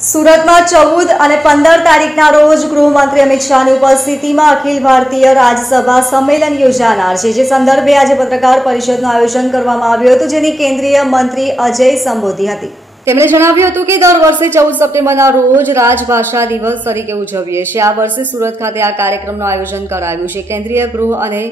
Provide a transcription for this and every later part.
સુરત में 14 અને 15 તારીખના રોજ ગૃહમંત્રી અમિત શાહની ઉપસ્થિતિમાં અખિલ ભારતીય રાજ્યસભા સંમેલન યોજાનાર છે, જે સંદર્ભે આજે પત્રકાર પરિષદનું આયોજન કરવામાં આવ્યું હતું, જેની કેન્દ્રીય મંત્રી અજય સંબોધી હતી। તેમણે જણાવ્યું હતું કે દર વર્ષે 14 સપ્ટેમ્બરના રોજ રાજભાષા દિવસ તરીકે ઉજવીએ છીએ। આ વર્ષે સુરત ખાતે આ કાર્યક્રમનું આયોજન કરાયું છે। કેન્દ્રીય ગૃહ અને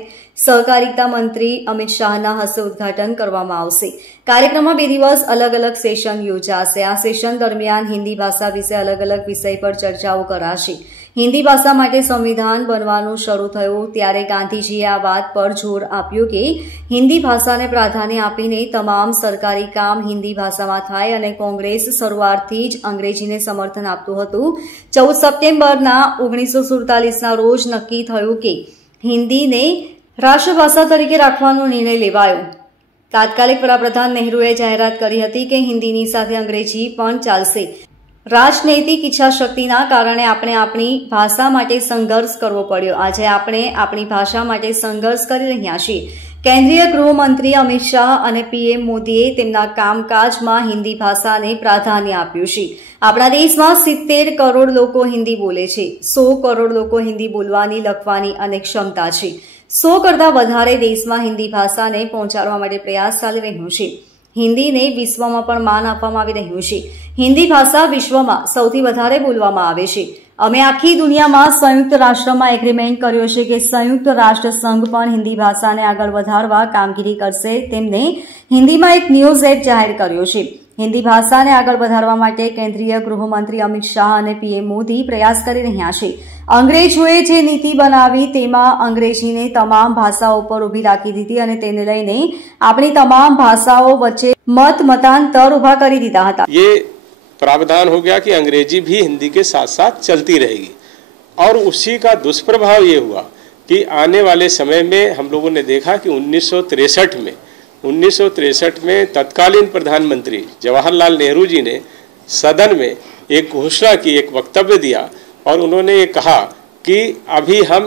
સહકારિતા મંત્રી અમિત શાહના હસ્તે ઉદ્ઘાટન કરવામાં આવશે। કાર્યક્રમમાં 2 દિવસ अलग अलग સેશન યોજાશે। આ સેશન દરમિયાન હિન્દી ભાષા વિશે अलग अलग વિષય પર ચર્ચાઓ કરાશે। हिंदी भाषा માટે संविधान बनવાનું શરૂ થયું ત્યારે ગાંધીજીએ આ વાત પર જોર આપ્યું કે हिंदी ભાષાને પ્રાધાન્ય આપીને તમામ સરકારી કામ हिंदी ભાષામાં થાય અને કોંગ્રેસ શરૂઆતથી જ અંગ્રેજીને સમર્થન આપતું હતું। 14 સપ્ટેમ્બરના 1947ના રોજ નક્કી થયું કે हिंदीને રાષ્ટ્રભાષા તરીકે રાખવાનો નિર્ણય લેવાયો। તાત્કાલિક વડાપ્રધાન નહેરુએ જાહેરાત કરી હતી કે हिंदीની સાથે અંગ્રેજી પણ ચાલશે। राजनैतिक इच्छाशक्तिना कारणे आपणे आपणी भाषा माटे संघर्ष करवो पड्यो। आज आपणे आपणी भाषा माटे संघर्ष करी रह्या छीए। केंद्रीय गृहमंत्री अमित शाह अने पीएम मोदीए तेमना कामकाजमां हिंदी भाषाने प्राधान्य आप्युं छे। आपणा देशमां 70 करोड़ लोको हिंदी बोले छे। 100 करोड़ लोको हिंदी बोलवानी लखवानी अने क्षमता छे। 100 करता वधारे देशमां हिंदी भाषाने पहोंचाडवा माटे प्रयास चाली रह्यो छे। हिंदी ने विश्व में पण मान आपवामां आवी रह्युं छे। हिंदी भाषा विश्व में सौथी वधारे बोलवामां आवे छे। अमे आखी दुनिया में संयुक्त राष्ट्र में एग्रीमेंट कर्यो छे के संयुक्त राष्ट्र संघ पण हिंदी भाषा ने आगळ वधारवा कामगीरी करशे। तेमणे हिंदी में एक न्यूज एक्ट जाहेर कर्यो छे। हिंदी भाषा ने आगळ वधारवा माटे केंद्रीय गृहमंत्री अमित शाह अने पीएम मोदी प्रयास करी रह्या छे। अंग्रेजोए जे नीति बनावी तेमां अंग्रेजीने तमाम भाषाओं पर उभी राखी दीधी अने तेने लईने आपणी तमाम भाषाओं वच्चे मतांतर उभा करी दीधा हता। ये प्रावधान हो गया कि अंग्रेजी भी हिंदी के साथ साथ चलती रहेगी और उसी का दुष्प्रभाव ये हुआ कि आने वाले समय में हम लोगों ने देखा कि 1963 में तत्कालीन प्रधानमंत्री जवाहरलाल नेहरू जी ने सदन में एक घोषणा की, एक वक्तव्य दिया और उन्होंने ये कहा कि अभी हम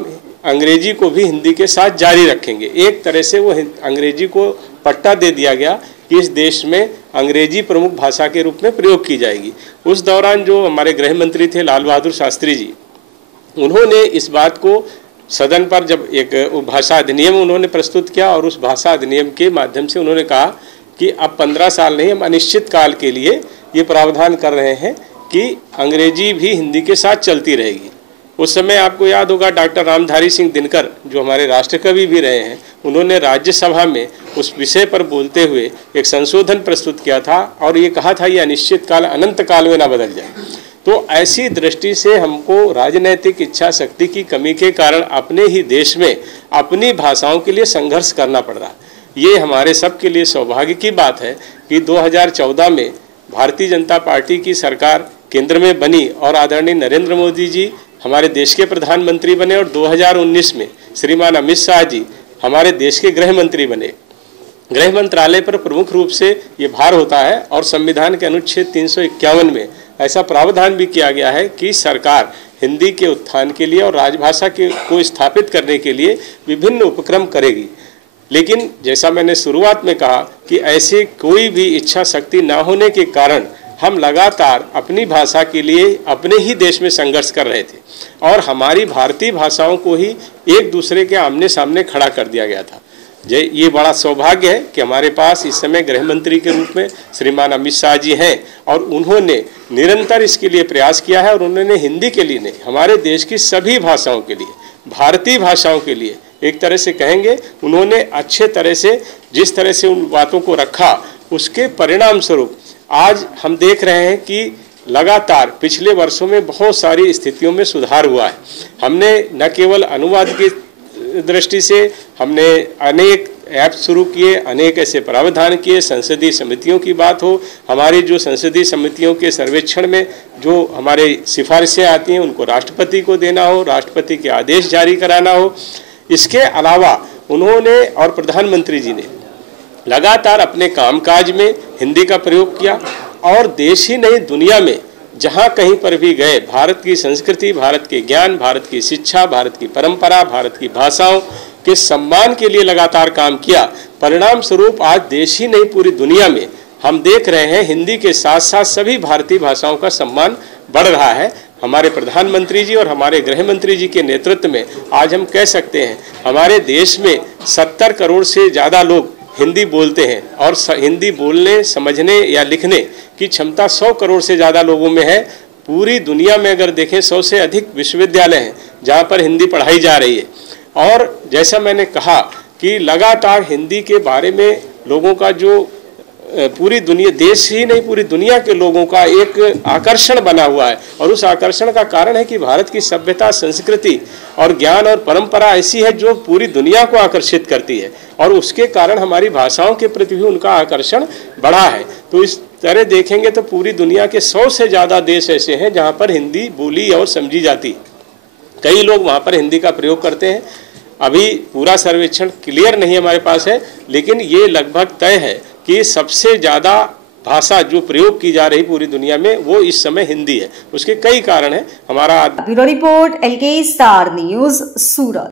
अंग्रेजी को भी हिंदी के साथ जारी रखेंगे। एक तरह से वो अंग्रेजी को पट्टा दे दिया गया कि इस देश में अंग्रेजी प्रमुख भाषा के रूप में प्रयोग की जाएगी। उस दौरान जो हमारे गृह मंत्री थे लाल बहादुर शास्त्री जी, उन्होंने इस बात को सदन पर जब एक भाषा अधिनियम उन्होंने प्रस्तुत किया और उस भाषा अधिनियम के माध्यम से उन्होंने कहा कि अब 15 साल नहीं, हम अनिश्चित काल के लिए ये प्रावधान कर रहे हैं कि अंग्रेजी भी हिंदी के साथ चलती रहेगी। उस समय आपको याद होगा डॉक्टर रामधारी सिंह दिनकर जो हमारे राष्ट्रकवि भी रहे हैं, उन्होंने राज्यसभा में उस विषय पर बोलते हुए एक संशोधन प्रस्तुत किया था और ये कहा था ये अनिश्चित काल अनंत काल में ना बदल जाए। तो ऐसी दृष्टि से हमको राजनैतिक इच्छा शक्ति की कमी के कारण अपने ही देश में अपनी भाषाओं के लिए संघर्ष करना पड़ रहा। ये हमारे सब के लिए सौभाग्य की बात है कि 2014 में भारतीय जनता पार्टी की सरकार केंद्र में बनी और आदरणीय नरेंद्र मोदी जी हमारे देश के प्रधानमंत्री बने और 2019 में श्रीमान अमित शाह जी हमारे देश के गृह मंत्री बने। गृह मंत्रालय पर प्रमुख रूप से ये भार होता है और संविधान के अनुच्छेद 351 में ऐसा प्रावधान भी किया गया है कि सरकार हिंदी के उत्थान के लिए और राजभाषा को स्थापित करने के लिए विभिन्न उपक्रम करेगी। लेकिन जैसा मैंने शुरुआत में कहा कि ऐसी कोई भी इच्छा शक्ति ना होने के कारण हम लगातार अपनी भाषा के लिए अपने ही देश में संघर्ष कर रहे थे और हमारी भारतीय भाषाओं को ही एक दूसरे के आमने सामने खड़ा कर दिया गया था। ये बड़ा सौभाग्य है कि हमारे पास इस समय गृह मंत्री के रूप में श्रीमान अमित शाह जी हैं और उन्होंने निरंतर इसके लिए प्रयास किया है और उन्होंने हिंदी के लिए नहीं, हमारे देश की सभी भाषाओं के लिए, भारतीय भाषाओं के लिए एक तरह से कहेंगे उन्होंने अच्छे तरह से जिस तरह से उन बातों को रखा, उसके परिणाम स्वरूप आज हम देख रहे हैं कि लगातार पिछले वर्षों में बहुत सारी स्थितियों में सुधार हुआ है। हमने न केवल अनुवाद की दृष्टि से हमने अनेक ऐप शुरू किए, अनेक ऐसे प्रावधान किए, संसदीय समितियों की बात हो, हमारी जो संसदीय समितियों के सर्वेक्षण में जो हमारे सिफारिशें आती हैं उनको राष्ट्रपति को देना हो, राष्ट्रपति के आदेश जारी कराना हो। इसके अलावा उन्होंने और प्रधानमंत्री जी ने लगातार अपने कामकाज में हिंदी का प्रयोग किया और देश ही नहीं दुनिया में जहाँ कहीं पर भी गए भारत की संस्कृति, भारत के ज्ञान, भारत की शिक्षा, भारत की परंपरा, भारत की भाषाओं के सम्मान के लिए लगातार काम किया। परिणाम स्वरूप आज देश ही नहीं पूरी दुनिया में हम देख रहे हैं हिंदी के साथ साथ सभी भारतीय भाषाओं का सम्मान बढ़ रहा है। हमारे प्रधानमंत्री जी और हमारे गृह मंत्री जी के नेतृत्व में आज हम कह सकते हैं हमारे देश में 70 करोड़ से ज़्यादा लोग हिंदी बोलते हैं और हिंदी बोलने, समझने या लिखने की क्षमता 100 करोड़ से ज़्यादा लोगों में है। पूरी दुनिया में अगर देखें 100 से अधिक विश्वविद्यालय हैं जहाँ पर हिंदी पढ़ाई जा रही है। और जैसा मैंने कहा कि लगातार हिंदी के बारे में लोगों का जो पूरी दुनिया, देश ही नहीं पूरी दुनिया के लोगों का एक आकर्षण बना हुआ है। और उस आकर्षण का कारण है कि भारत की सभ्यता, संस्कृति और ज्ञान और परंपरा ऐसी है जो पूरी दुनिया को आकर्षित करती है और उसके कारण हमारी भाषाओं के प्रति भी उनका आकर्षण बढ़ा है। तो इस तरह देखेंगे तो पूरी दुनिया के 100 से ज़्यादा देश ऐसे हैं जहाँ पर हिंदी बोली और समझी जाती है। कई लोग वहाँ पर हिंदी का प्रयोग करते हैं। अभी पूरा सर्वेक्षण क्लियर नहीं हमारे पास है, लेकिन ये लगभग तय है कि सबसे ज़्यादा भाषा जो प्रयोग की जा रही पूरी दुनिया में वो इस समय हिंदी है। उसके कई कारण हैं। हमारा bureau report LK star news सूरत।